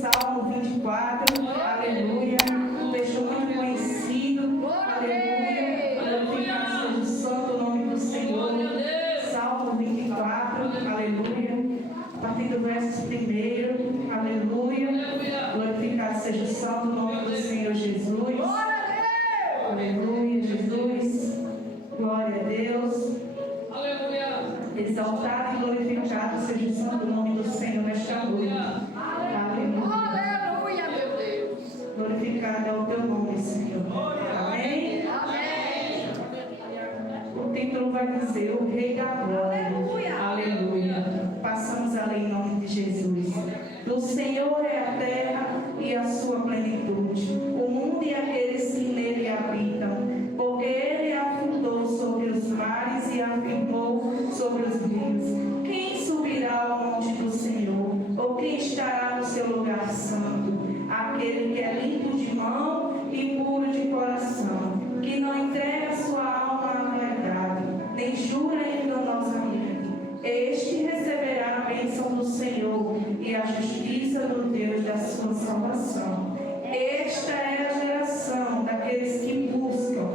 Salmo 24, aleluia, um texto muito conhecido, aleluia, glorificado seja o santo nome do Senhor. Salmo 24, aleluia, a partir do verso 1, aleluia, glorificado seja o santo nome do Senhor Jesus. Aleluia, Jesus, glória a Deus. Exaltado e glorificado seja o santo nome do Senhor nesta noite. Aleluia, meu Deus. Glorificado é o teu nome, Senhor. Amém? Amém. O título vai dizer o Rei da Glória. Aleluia. Passamos a ler em nome de Jesus. Do Senhor é a terra e a sua plenitude, o mundo e aqueles que nele habitam, porque ele afundou sobre os mares e afirmou sobre os rios. Quem subirá ao monte do Senhor? Ou quem estará no seu lugar santo? Aquele que é limpo de mão e puro de coração, que não entrega sua alma à vaidade, nem jura enganosamente. Este receberá a bênção do Senhor e a justiça do Deus da sua salvação. Esta é a geração daqueles que buscam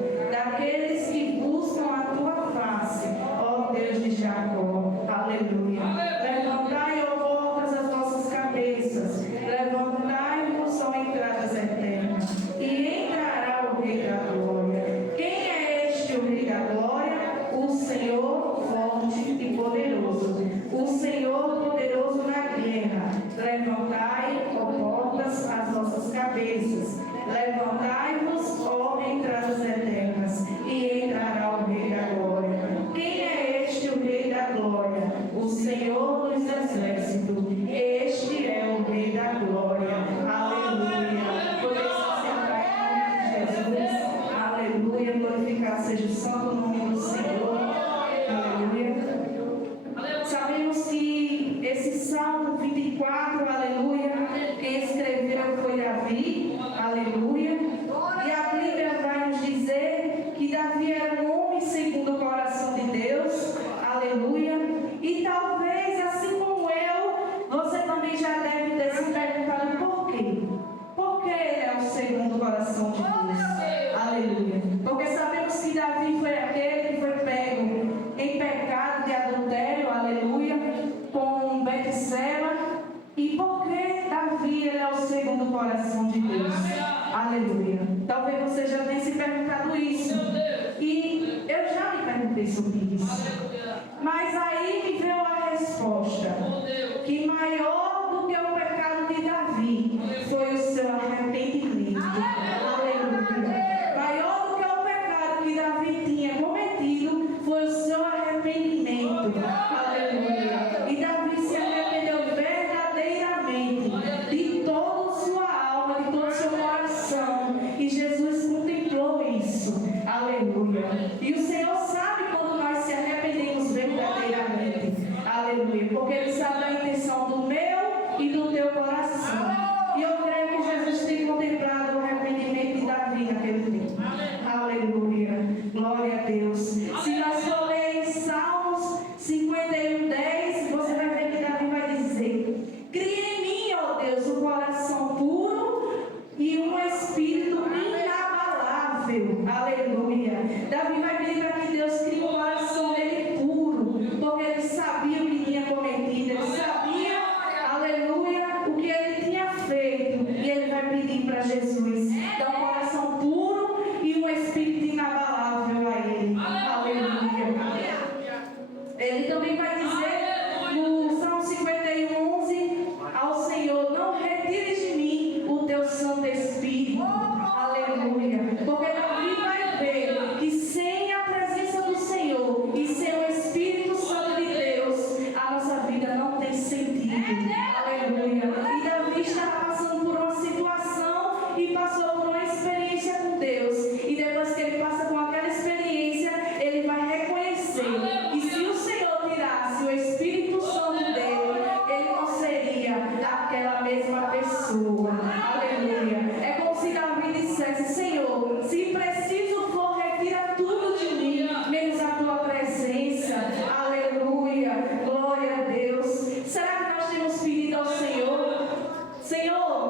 a tua face, ó Deus de Jacó. Aleluia. Levantai, ó portas, as vossas cabeças, levantai-vos, ó entradas eternas, e entrará o Rei da Glória. Quem é este, o Rei da Glória? O Senhor forte e poderoso, o Senhor poderoso na guerra. Levantai, ó portas, as vossas cabeças, levantai-vos, ó entradas eternas, e entrará o Rei da Glória. Quem é este, o Rei da Glória? O Senhor dos Exércitos. Este é o Rei da Glória. Aleluia. Podemos sentar em nome de Jesus. Aleluia. Glorificado seja o santo nome do Senhor. Aleluia. Sabemos que esse Salmo 24, aleluia, quem escreveu foi Davi. Aleluia. E a Bíblia vai nos dizer que Davi era um homem segundo o coração de Deus. Aleluia. E talvez, assim como eu, você também já deve ter se perguntado por quê? Por que ele é o segundo coração de Deus? Aleluia. Porque sabemos que Davi foi aquele que foi pego em pecado de adultério, aleluia, com Betseba. E por que Davi ele é o segundo coração de Deus? Aleluia. Talvez você já tenha se perguntado isso. E eu já me perguntei sobre isso. Mas aí me veio a resposta. Que maior do que o pecado de Davi foi o seu arrependimento. Aleluia. Maior do que o pecado que Davi tinha cometido foi o seu arrependimento. Aleluia. E Davi se arrependeu verdadeiramente de toda sua alma, de todo o seu coração. E Jesus contemplou isso. Aleluia. E o Senhor sabe quando nós se arrependemos verdadeiramente. Aleluia. Porque Ele sabe a intenção do meu e do teu coração. E eu creio que Jesus tem contemplado o arrependimento de Davi naquele tempo. Aleluia. Glória a Deus. Se nós for ler em Salmos 51:10, você vai ver que Davi vai dizer: cria em mim, ó Deus, um coração puro e um espírito inabalável. Aleluia. Davi vai pedir para que Deus crie um coração dele puro, porque ele sabia o que tinha cometido, ele sabia, aleluia, o que ele tinha feito. E ele vai pedir para Jesus dar um coração puro e um espírito inabalável a ele. Aleluia. Ele também vai dizer no Salmo 51:11 ao Senhor: não retires de mim o teu Santo Espírito. Aleluia. Porque Davi vai ver que sem a presença do Senhor e sem o Espírito Santo de Deus, a nossa vida não tem sentido. Aleluia. E Davi estava passando por uma situação e passou por uma experiência com Deus. E depois que ele passa por aquela experiência, ele vai reconhecer que se o Senhor tirasse o Espírito Santo dele, ele não seria aquela mesma pessoa. Aleluia. É como se Davi dissesse: Senhor, se preciso for, retira tudo de mim, menos a tua presença. Aleluia. Glória a Deus. Será que nós temos pedido ao Senhor: Senhor,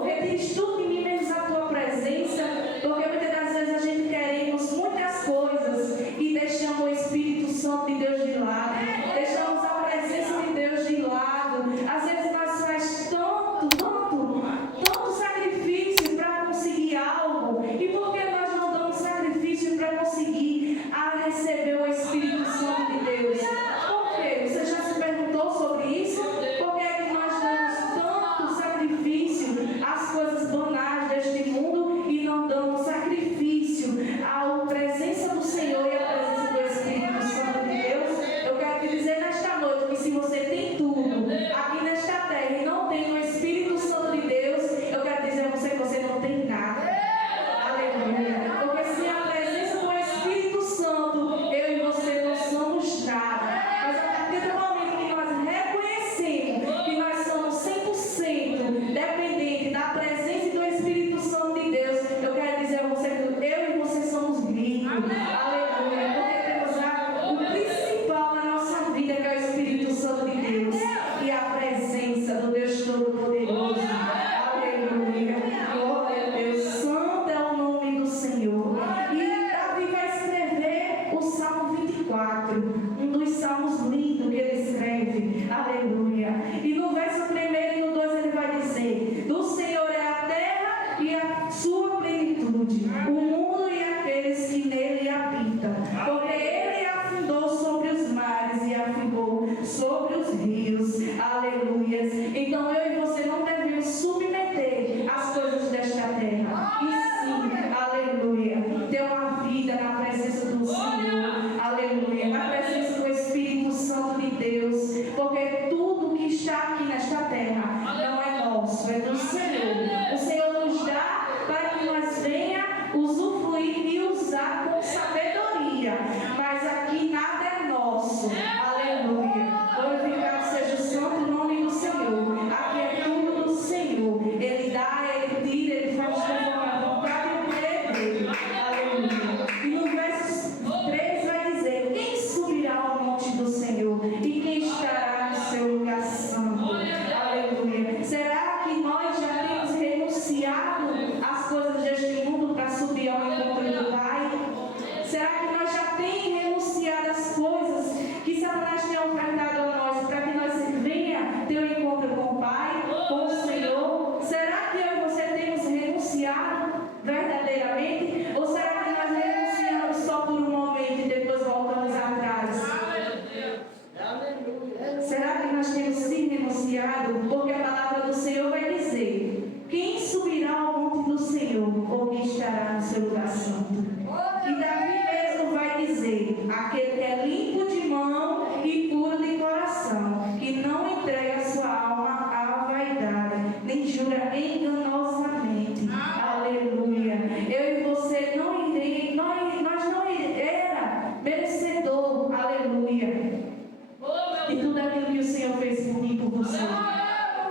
Senhor. O Senhor nos dá para que nós venha usufruir e usar com sabedoria. Mas aqui nada é nosso. Aleluia. Glorificado seja o santo nome do Senhor. Aqui é tudo do Senhor. Ele dá, Ele tira, Ele faz conforme a vontade e o querer dele. Aleluia. E no verso 3 vai dizer: quem subirá ao monte do Senhor? E quem estará no seu lugar santo? Aleluia. Será que nós já temos renunciado às coisas deste mundo para subir ao encontro do Pai? Será que nós já temos renunciado às coisas que Satanás tem ofertado a nós para que nós venha ter um encontro com o Pai, com o Senhor? Será que eu e você temos renunciado verdadeiramente? Ou será que nós renunciamos só por um momento e depois voltamos atrás? Será que nós temos sim renunciado? Porque a palavra do Senhor vai dizer: quem subirá ao monte do Senhor, ou quem estará no seu lugar santo? E Davi mesmo vai dizer: aquele que é limpo de mão e puro de coração, que não entrega sua alma à vaidade, nem jura enganosamente. Aleluia. Eu e você não irei, nós não era merecedor. Aleluia. E tudo aquilo que o Senhor fez por mim e por você,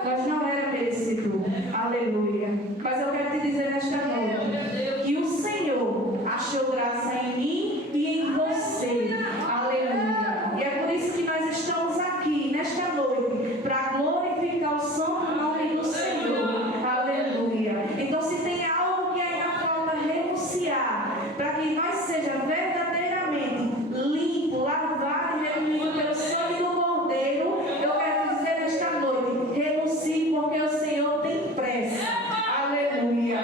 nós não era merecedor. Aleluia. Mas eu quero te dizer nesta noite que o Senhor achou graça em mim e em você. Aleluia. E é por isso que nós estamos aqui nesta noite, para glorificar o santo nome do Senhor. Aleluia. Então, se tem algo que ainda falta renunciar, para que nós seja verdadeiramente limpo, lavado e redimido pelo sangue do Cordeiro, eu quero dizer nesta noite: renuncie, porque o Senhor tem pressa. Aleluia.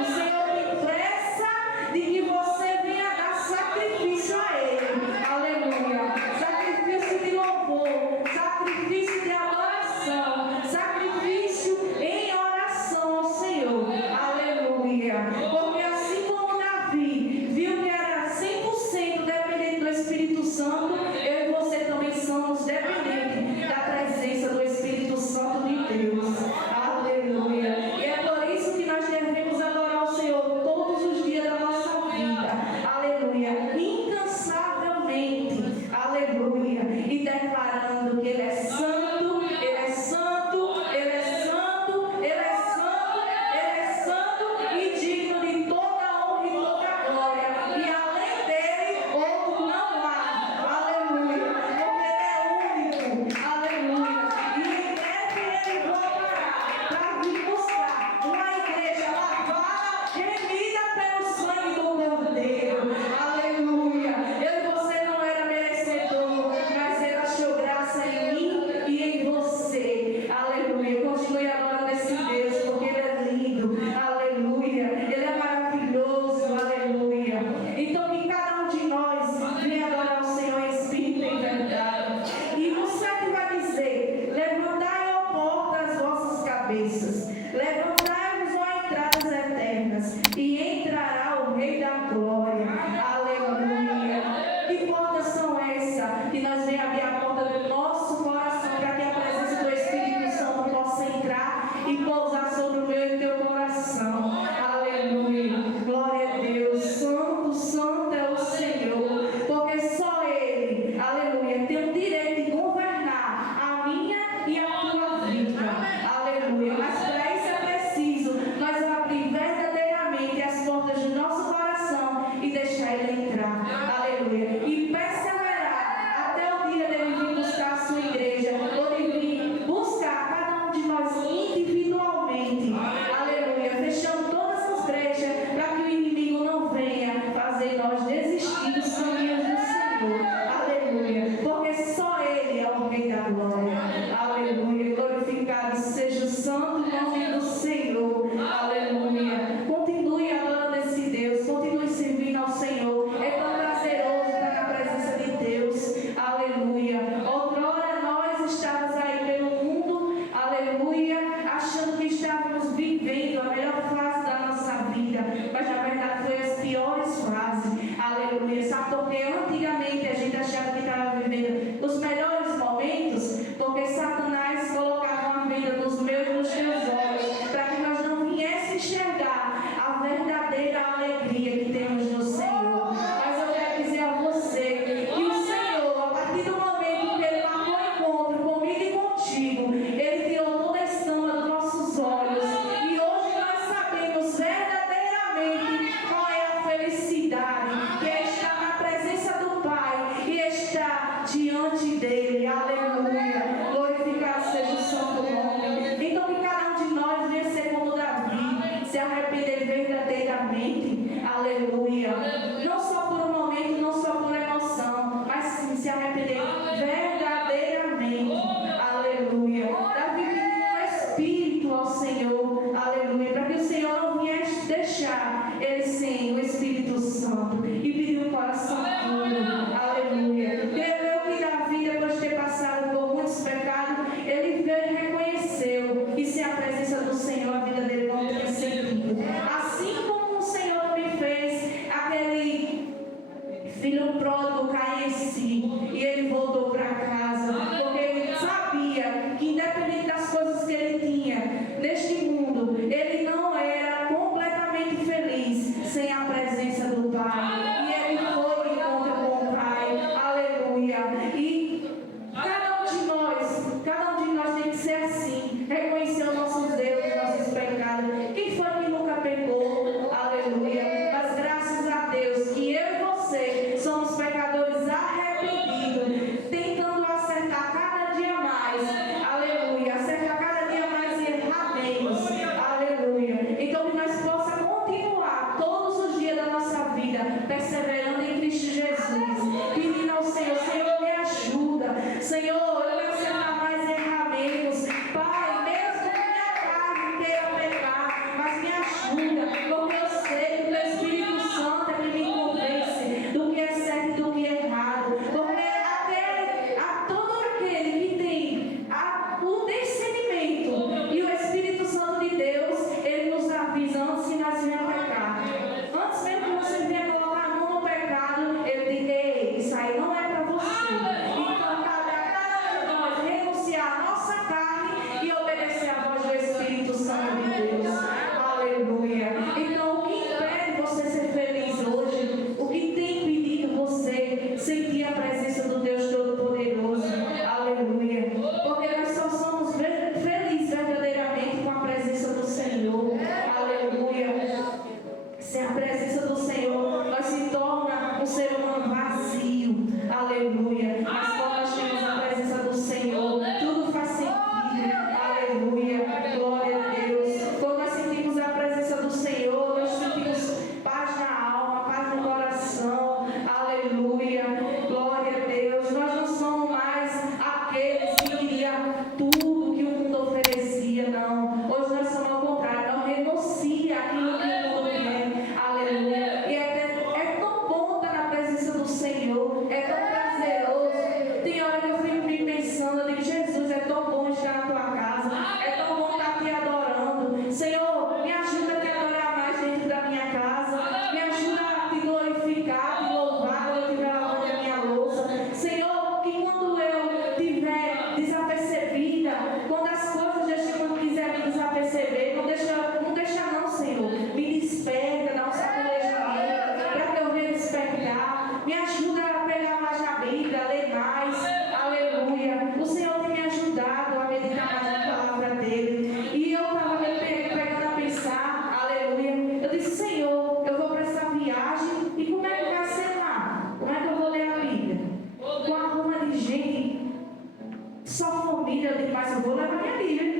O Senhor tem pressa de que você venha dar sacrifício a Ele. Aleluia. Sacrifício de louvor, sacrifício de adoração, sacrifício em oração ao Senhor. Aleluia. Porque assim como Davi viu que era 100% dependente do Espírito Santo, eu e você também somos dependentes da presença do Espírito Santo de Deus. Aleluia. E é por isso que nós devemos adorar o Senhor todos os dias da nossa vida. Aleluia. Incansavelmente. Aleluia. E declarando que Ele é santo, Ele é santo, Ele é santo, Ele é santo, Ele é santo e digno de toda honra e toda glória. E além dele, outro não há. Aleluia. Porque Ele é único. Aleluia. E em breve Ele voltará para vir buscar uma igreja lavada, remida pelo sangue do Cordeiro. Aleluia. Eu e você não era merecedor, mas Ele achou graça em mim e em você. Aleluia. Continue adorando esse Deus, porque Ele é lindo. Aleluia. Ele é maravilhoso. Aleluia. Então que cada um de nós venha adorar o Senhor em espírito e em verdade. E o 7 vai dizer: levantai, ó porta, as vossas cabeças, levantai-vos, ó entradas eternas, e entrará o Rei da Glória. Aleluia. Que portas são essas? Que nós venhamos abrir a porta do nosso coração, para que a presença do Espírito Santo possa entrar e pousar sobre o meu e teu coração. Aleluia. Glória a Deus. Santo, santo é o Senhor, porque só Ele, aleluia, tem o direito de governar a minha e a tua vida. Aleluia. Mas para isso é preciso nós abrir verdadeiramente as portas do nosso coração e deixar Ele entrar. Aleluia. E perseverar até o dia dele vir buscar a sua igreja, ou de vir buscar cada um de nós individualmente. Aleluia. Fechando todas as brechas para que o inimigo não venha fazer nós desistir dos caminhos do Senhor. Aleluia. Porque só Ele é o Rei da Glória. Aleluia. Glorificado seja o santo nome do Senhor. Aleluia. Continue adorando esse Deus. Continue servindo ao Senhor. É tão prazeroso estar na presença de Deus. Aleluia. Outrora nós estávamos aí pelo mundo. Aleluia. Achando que estávamos vivendo a melhor fase da nossa vida. Mas na verdade foi as piores fases. Aleluia. Sabe por que antigamente a gente achava que estava vivendo os melhores momentos? Porque Satanás colocava uma venda dos meus e dos teus olhos, para que nós arrepender verdadeiramente. Aleluia. Não só por um momento, não só por emoção, mas sim se arrepender verdadeiramente. Aleluia. Davi pediu um espírito ao Senhor. Aleluia. Para que o Senhor não viesse deixar ele sem o Espírito Santo. E pediu um coração puro. Aleluia. Creio que Davi, depois de ter passado por muitos pecados, ele veio e reconheceu que sem a presença do Senhor a vida dele não tinha sentido. Assim como o Senhor também fez aquele filho pródigo cair em si e ele voltou para casa, porque ele sabia que independente das coisas que ele tinha neste mundo, ele não era completamente feliz sem a presença do Pai. E ele foi em encontro com o Pai. Aleluia. E cada um de nós tem que ser assim, reconhecer os nossos erros, os nossos pecados. Quem foi que nunca pecou? Aleluia. Mas graças a Deus que eu e você somos pecadores arrependidos, tentando acertar cada dia mais. Aleluia. Acertar cada dia mais e errar menos. Aleluia. Então que nós possamos continuar todos os dias da nossa vida perseverando em Cristo Jesus, pedindo ao Senhor: Senhor, me ajuda. Senhor, eu quero acertar mais e errar menos. Pai, mesmo que minha carne queira pecar, mas me ajuda, porque eu sei que o teu Espírito Santo é que me convence do que é certo e do que é errado. Porque a todo aquele que tem o discernimento e o Espírito Santo de Deus, ele nos avisa antes que nós venhamos pecar. Antes mesmo que você venha colocar a mão no pecado, ele diz: ei, isso aí não é para você. Então cabe a cada um de nós renunciar a nossa carne e obedecer a voz do Espírito Santo de Deus. Aleluia. Então o que impede você ser feliz hoje? O que tem impedido você sentir a presença do Deus Todo-Poderoso? Aleluia. Porque nós só somos felizes verdadeiramente com a presença do Senhor. Aleluia. Sem a presença do Senhor, nós se torna um ser humano vazio. Aleluia. Mas quando nós temos a presença do Senhor, tudo faz sentido. Aleluia. Glória a Deus. Quando nós sentimos a presença do Senhor, nós sentimos paz na alma, paz no coração. Aleluia. Glória a Deus. Nós não somos mais aqueles que queriam tudo que o mundo oferecia, não. Hoje nós somos ao contrário. Não renuncia aquilo que o mundo quer. Aleluia. E é tão bom estar na presença do Senhor. É tão prazeroso. Tem hora que eu fico me pensando, eu digo: Jesus, é tão bom estar na tua casa. É tão bom estar aqui adorando. Senhor, me ajuda a te adorar mais dentro da minha casa. Me ajuda a te glorificar, te louvar quando eu estiver lavando a minha louça. Senhor, que quando eu estiver desapercebida, quando as coisas deste mundo quiserem me desaperceber, não deixa não, Senhor. Me desperta, dá um sacolejamento para que eu venha despertar. Me ajuda a pegar mais na Bíblia, a ler mais. Aleluia. O Senhor tem me ajudado a meditar mais na palavra dele. E eu estava pegando a pensar, aleluia. Eu disse: Senhor, eu vou para essa viagem e como é que vai ser lá? Como é que eu vou ler a Bíblia? Com a ruma de gente, só família. Eu digo: mas eu vou levar minha Bíblia.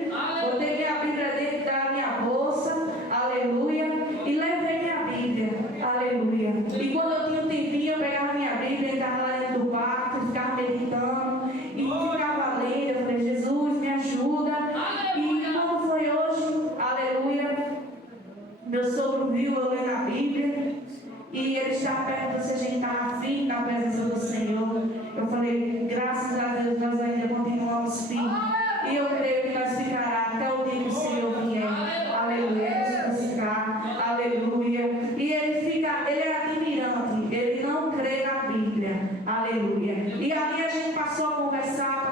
Botei minha Bíblia dentro da minha bolsa, aleluia, e levei minha Bíblia, aleluia. E quando eu tinha um tempinho, eu pegava minha Bíblia, entrava lá dentro do quarto, ficava meditando e ficava lendo. Eu falei: Jesus, me ajuda. E como foi hoje, aleluia, meu sogro viu eu lendo a Bíblia e ele estava perguntando se a gente estava firme na presença do Senhor. Eu falei: graças a Deus, nós ainda continuamos firmes. E eu creio que nós ficará até o dia que o Senhor vier. Aleluia. Nos buscar. Aleluia. E ele é admirante. Ele não crê na Bíblia. Aleluia. E ali a gente passou a conversar.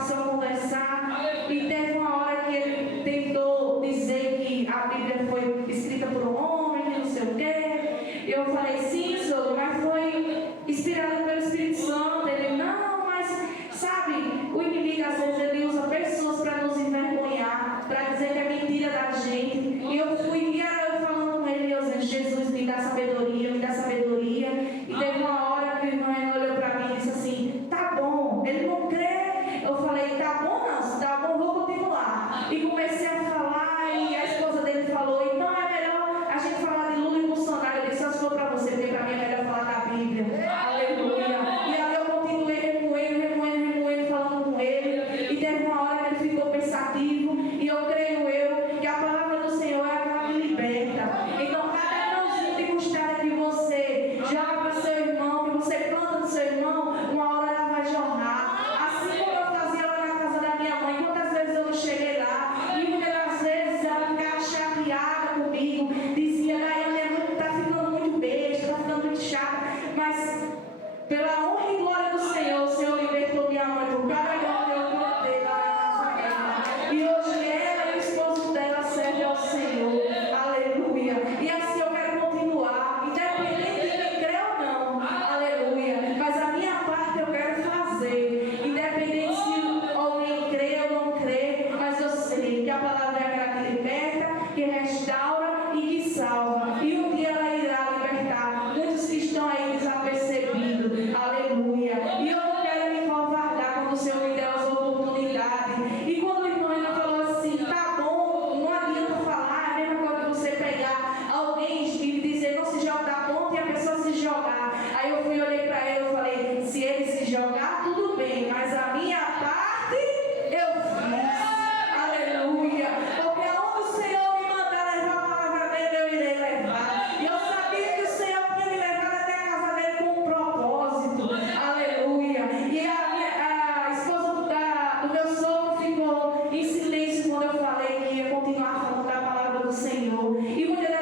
E teve uma hora que ele tentou dizer que a Bíblia foi escrita por um homem, que não sei o quê. Eu falei: sim, sogro, mas foi inspirada pelo Espírito Santo. Ele: não, mas sabe, o inimigo às vezes ele usa pessoas para nos envergonhar, para dizer que é mentira da gente. E eu fui, e era eu falando com ele, eu dizendo: Jesus, me dá sabedoria, me dá sabedoria. E teve uma hora que o irmão olhou para mim e disse assim: tá bom, ele não crê. Eu falei: tá bom, não, se tá bom, vou continuar. E comecei a falar, e a esposa dele falou: então é melhor comigo, dizia, Daiane, está ficando muito besta, está ficando muito chata, mas pela honra e glória do Senhor, o Senhor libertou minha mãe do caragão que eu plantei lá na casa dela. E hoje ela e o esposo dela servem ao Senhor. Aleluia. E assim eu quero continuar, independente de quem crê ou não. Aleluia. Mas a minha parte eu quero fazer, independente se alguém crê ou não crê, mas eu sei que a palavra é aquela que liberta, que restaura e que salva. E um dia ela irá libertar muitos que estão aí desapercebidos. Aleluia. E eu não quero me covardar quando o Senhor me deu as oportunidades. E quando o irmão ainda falou assim, tá bom, não adianta falar, é a mesma coisa que você pegar alguém e dizer, não se joga da ponta e a pessoa se jogar. Aí eu fui, olhei para ele e falei, se ele se jogar, tudo bem, mas a minha parte eu fiz. Aleluia. Porque aonde o Senhor me mandar levar a palavra dele, eu irei levar. E eu sabia que o Senhor tinha me levado até a casa dele com um propósito. Aleluia. E a esposa do meu sogro ficou em silêncio quando eu falei que ia continuar falando da palavra do Senhor. E muitas